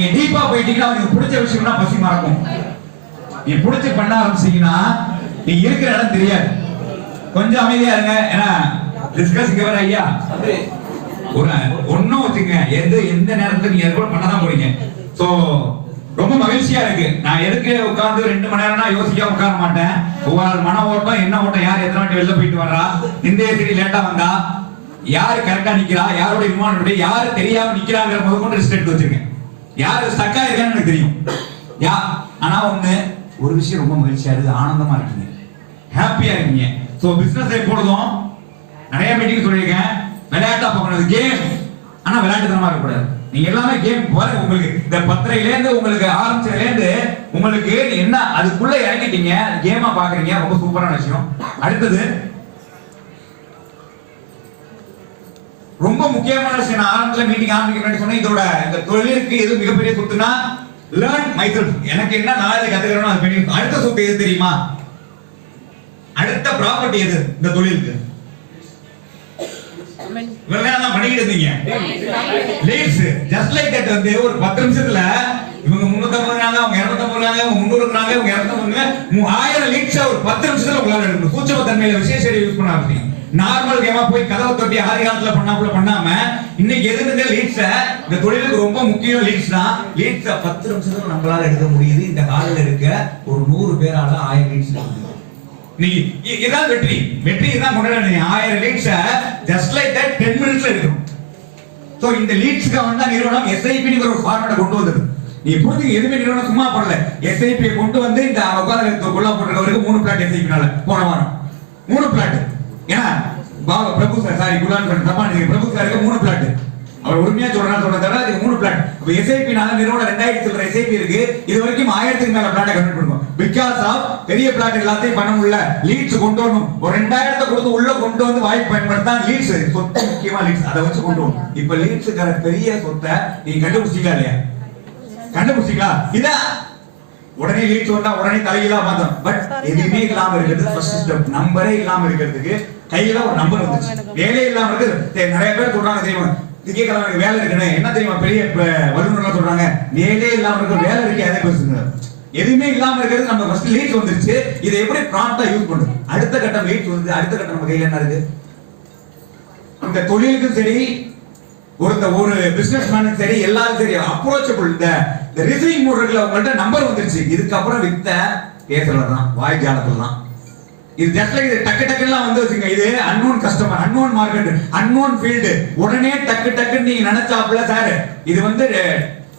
நீங்க டீப்பா போயிட்டீங்கன்னா உங்களுக்கு பிடிச்ச விஷயம்னா பசி மறக்கும். நீ பிடிச்சி பண்ண ஆரம்பிச்சீங்கன்னா நீ இருக்கிற இடம் தெரியாது. கொஞ்சம் அமைதியா இருங்க. ஏன்னா டிஸ்கஸ் இங்க வர ஐயா ஒரு ஒன்னும் வச்சுங்க, எந்த நேரத்துல நீங்க கூட பண்ணதான் போறீங்க. சோ ரொம்ப மகிழ்ச்சியா இருக்கு. நான் எதுக்கு உட்கார்ந்து 2 மணி நேரம்னா யோசிக்க உட்கார மாட்டேன். ஒவ்வொரு மன ஓட்டம் என்ன ஓட்டம், யார் எத்தனை வாட்டி வெளில போயிட்டு வர்றா, இந்த சரி லேட்டா வந்தா, யாரு கரெக்டா நிக்கிறா, யாரோட விமானம், யாரு தெரியாம நிக்கிறாங்கிற முதற்கொண்டு லிஸ்ட் எடுத்து வச்சிருக்கேன். யாரு ஸ்டக்கா இருக்கான்னு எனக்கு தெரியும். ஆனா ஒரு விஷயம் ரொம்ப மகிழ்ச்சியா இருக்கு, ஆனந்தமா இருக்கீங்க, ஹாப்பியா இருக்கீங்க. சோ பிசினஸ் எப்பொழுதும் நிறைய மீட்டிங் சொல்லியிருக்கேன், விளையாட்டா பார்க்கணும், கேம். ஆனா விளையாட்டுத்தனமா இருக்கக்கூடாது. நீங்க எல்லாமே கேம் பாருங்க. உங்களுக்கு இந்த 10:30ல இருந்து உங்களுக்கு ஆரம்பிச்சதுல இருந்து உங்களுக்கு என்ன அதுக்குள்ள இறங்கிட்டீங்க, கேமா பாக்குறீங்க, ரொம்ப சூப்பரான விஷயம். அடுத்தது ரொம்ப முக்கியமான விஷயம், நான் ஆரம்பத்துல மீட்டிங் ஆரம்பிக்கிறேன்னு சொன்னேன். இதோட இந்த தொழிலுக்கு எது மிகப்பெரிய சொத்துனா லேர்ன் மைசெல்ஃப். எனக்கு என்ன நாளைக்கு கத்துக்கிறேனோ அது பண்ணி. அடுத்த சொத்து எது தெரியுமா? அடுத்த ப்ராப்பர்ட்டி எது இந்த தொழிலுக்கு? இவங்கதான் பண்ணிக்கிட்டு இருந்தீங்க லீட்ஸ். ஜஸ்ட் லைக் தட் வந்து ஒரு 10 நிமிஷத்துல இவங்க 350 இருக்காங்க, அவங்க 250 இருக்காங்க, இவங்க 300 இருக்காங்க, இவங்க 250 1000 லீட்ஸ் ஒரு 10 நிமிஷத்துல உங்களால எடுக்கணும். சூட்சம தன்மையில விசேஷ யூஸ் பண்ண ஆரம்பிச்சீங்க. நார்மல் கேமா போய் கதவை தொட்டி ஆதி காலத்துல பண்ணாம இன்னைக்கு எதுங்க லீட்ஸ் இந்த தொழிலுக்கு ரொம்ப முக்கியம். லீட்ஸ் தான். லீட்ஸ் 10 நிமிஷத்துல நம்மளால எடுக்க முடியுது. இந்த காலையில இருக்க ஒரு 100 பேரால 1000 லீட்ஸ் எடுக்க முடியும். இதான் வெற்றி. வெற்றி தான் கொண்டாடுறீங்க. 1000 லீட்ஸ் ஜஸ்ட் லைக் தட் 10 மினிட்ஸ்ல எடுக்கணும். சோ இந்த லீட்ஸ்க்கு வந்து நிறுவனம் எஸ்ஐபிங்கிற ஒரு ஃபார்மேட்டை கொண்டு வந்தது. நீ புரிஞ்சுங்க, எதுவுமே நிறுவனம் சும்மா பண்ணல. எஸ்ஐபி கொண்டு வந்து இந்த உட்கார்ந்து கொள்ள போட்டுருக்கவருக்கு 3 பிளாட் எஸ்ஐபினால போன வாரம் 3 பிளாட். ஏன்னா பிரபு சார், சாரி குலான் தப்பா நினைக்கிறேன், பிரபு சாருக்கு 3 பிளாட். அவர் உண்மையா சொல்றத அது 3 பிளாட். அப்ப எஸ்ஐபி நால நிறுவனம் 2000 சொல்ற எஸ்ஐபி இருக்கு. இது வரைக்கும் 1000க்கு மேல பிளாட் கன்வெர்ட் பண்ணுவோம். பிகாஸ் ஆஃப் பெரிய பிளாட் எல்லாத்தையும் பண்ண முடியல. லீட்ஸ் கொண்டு வரணும். ஒரு 2000 கொடுத்து உள்ள கொண்டு வந்து வாய்ப்பு பயன்படுத்தா லீட்ஸ் சொத்து முக்கியமா லீட்ஸ் அதை வச்சு கொண்டு வரணும். இப்ப லீட்ஸ்ங்கற பெரிய சொத்தை நீங்க கண்டுபிடிச்சீங்களா இல்லையா? கண்டுபிடிச்சீங்களா? இத உடனே லீட்ஸ் வந்தா உடனே தலையில மாத்தணும். பட் எதுவுமே இல்லாம இருக்கிறது ஃபர்ஸ்ட் ஸ்டெப். நம்பரே இல்லாம இருக்கிறதுக்கு கையில ஒரு நம்பர் வந்துச்சு. வேலையே இல்லாம இருக்கு. நிறைய பேர் சொல்றாங்க தெரியுமா, திங்கக்கிழமை வேலை இருக்குன்னு. என்ன தெரியுமா பெரிய வல்லுநர்லாம் சொல்றாங்க, வேலையே இல்லாம இருக்க வேலை இருக்கு அதே பேசுங்க. எதுவுமே இல்லாம இருக்கிறது நம்ம ஃபர்ஸ்ட் லீட்ஸ் வந்துருச்சு. இதை எப்படி ப்ராம்ப்டா யூஸ் பண்ணுது? அடுத்த கட்டம் லீட்ஸ் வந்து அடுத்த கட்டம் நம்ம கையில என்ன இருக்கு? இந்த தொழிலுக்கும் சரி, ஒரு பிசினஸ் மேனுக்கு சரி, எல்லாரும் சரி அப்ரோச்சபிள். இந்த ரிசீவிங் மோட் இருக்குல, உங்கள்ட்ட நம்பர் வந்துருச்சு. இதுக்கப்புறம் வித்த பேசல தான், வாய் ஜாலத்துல தான். இது ஜஸ்ட் லைக் டக்கு டக்குலாம் வந்து வச்சுங்க. இது unknown customer, unknown market, unknown field. உடனே டக்கு டக்குன்னு நீங்க நினைச்சாப்ல சார் இது வந்து